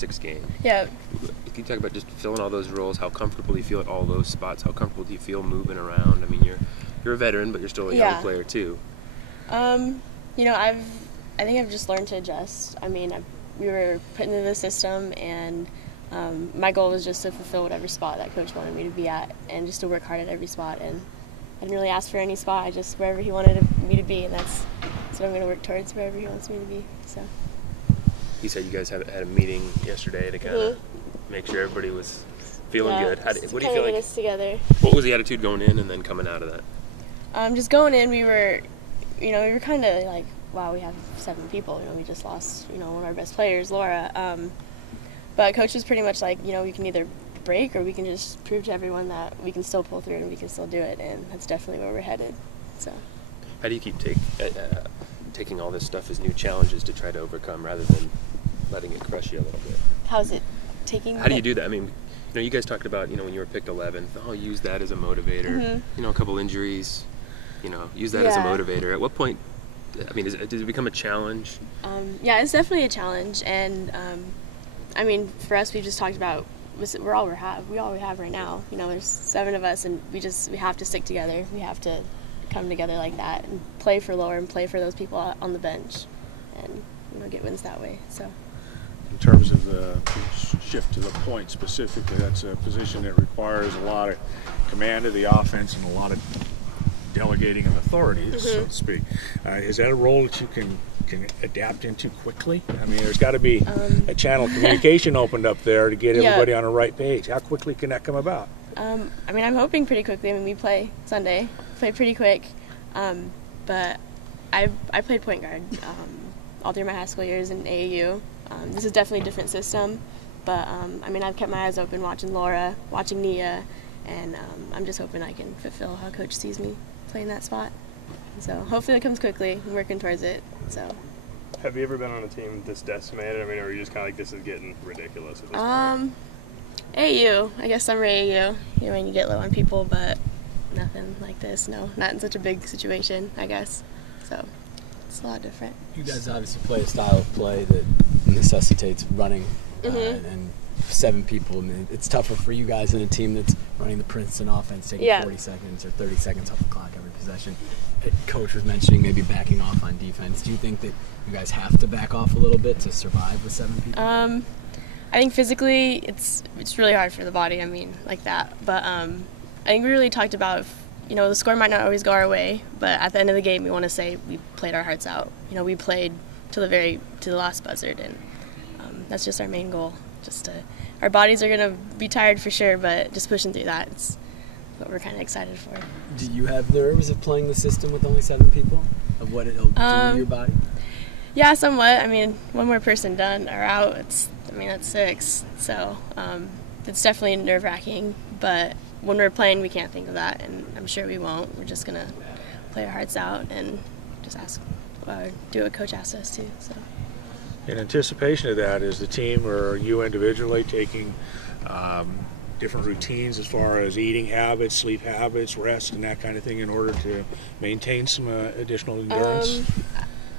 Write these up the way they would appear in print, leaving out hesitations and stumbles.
6 game. Yeah. Can you talk about just filling all those roles? How comfortable do you feel at all those spots? How comfortable do you feel moving around? I mean, you're a veteran, but you're still a young player too. You know, I think I've just learned to adjust. I mean, we were put into the system, and my goal was just to fulfill whatever spot that coach wanted me to be at, and just to work hard at every spot. And I didn't really ask for any spot. I just wherever he wanted me to be, and that's what I'm going to work towards, wherever he wants me to be. So. You said you guys had a meeting yesterday to kind of make sure everybody was feeling good. What do you feel like? Us together. What was the attitude going in and then coming out of that? Just going in, we were kind of like, wow, we have 7 people. You know, we just lost, one of our best players, Loera. But coach was pretty much like, we can either break or we can just prove to everyone that we can still pull through and we can still do it, and that's definitely where we're headed. So. How do you keep taking all this stuff as new challenges to try to overcome rather than letting it crush you a little bit? How's it taking? How do you do that? I mean, you guys talked about, when you were picked 11th, use that as a motivator. A couple injuries, use that as a motivator. At what point, I mean, does it become a challenge? Yeah, it's definitely a challenge, and I mean, for us, we just talked about we all we have right now. There's 7 of us, and we have to stick together. We have to come together like that and play for Lower and play for those people on the bench, and get wins that way. So. In terms of the shift to the point specifically, that's a position that requires a lot of command of the offense and a lot of delegating of authority, so to speak. Is that a role that you can adapt into quickly? I mean, there's got to be a channel of communication opened up there to get everybody on the right page. How quickly can that come about? I mean, I'm hoping pretty quickly. I mean, we play Sunday, play pretty quick, but I played point guard all through my high school years in AAU. This is definitely a different system, but I mean, I've kept my eyes open watching Loera, watching Nia, and I'm just hoping I can fulfill how coach sees me playing that spot. So hopefully it comes quickly. I'm working towards it. So. Have you ever been on a team this decimated? I mean, or are you just kind of like, this is getting ridiculous at this point? AAU. I guess summer AAU. When you get low on people, but nothing like this. No, not in such a big situation, I guess. So it's a lot different. You guys obviously play a style of play that necessitates running and 7 people. I mean, it's tougher for you guys in a team that's running the Princeton offense, taking 40 seconds or 30 seconds off the clock every possession. Coach was mentioning maybe backing off on defense. Do you think that you guys have to back off a little bit to survive with 7 people? I think physically it's really hard for the body, I mean, like that. But I think we really talked about, the score might not always go our way, but at the end of the game we want to say we played our hearts out. We played to the last buzzard, and that's just our main goal. Our bodies are going to be tired for sure, but just pushing through that, it's what we're kind of excited for. Do you have nerves of playing the system with only 7 people, of what it'll do to your body? Yeah, somewhat. I mean, one more person done or out, that's 6. So it's definitely nerve-wracking, but when we're playing, we can't think of that, and I'm sure we won't. We're just going to play our hearts out and just do what Coach asked us to. So. In anticipation of that, is the team or you individually taking different routines as far as eating habits, sleep habits, rest, and that kind of thing in order to maintain some additional endurance?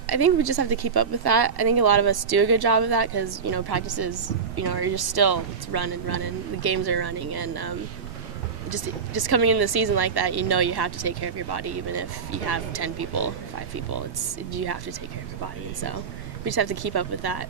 I think we just have to keep up with that. I think a lot of us do a good job of that because, practices, are just still, it's running, the games are running, and just coming into the season like that, you have to take care of your body, even if you have 10 people, 5 people, you have to take care of your body, and so we just have to keep up with that.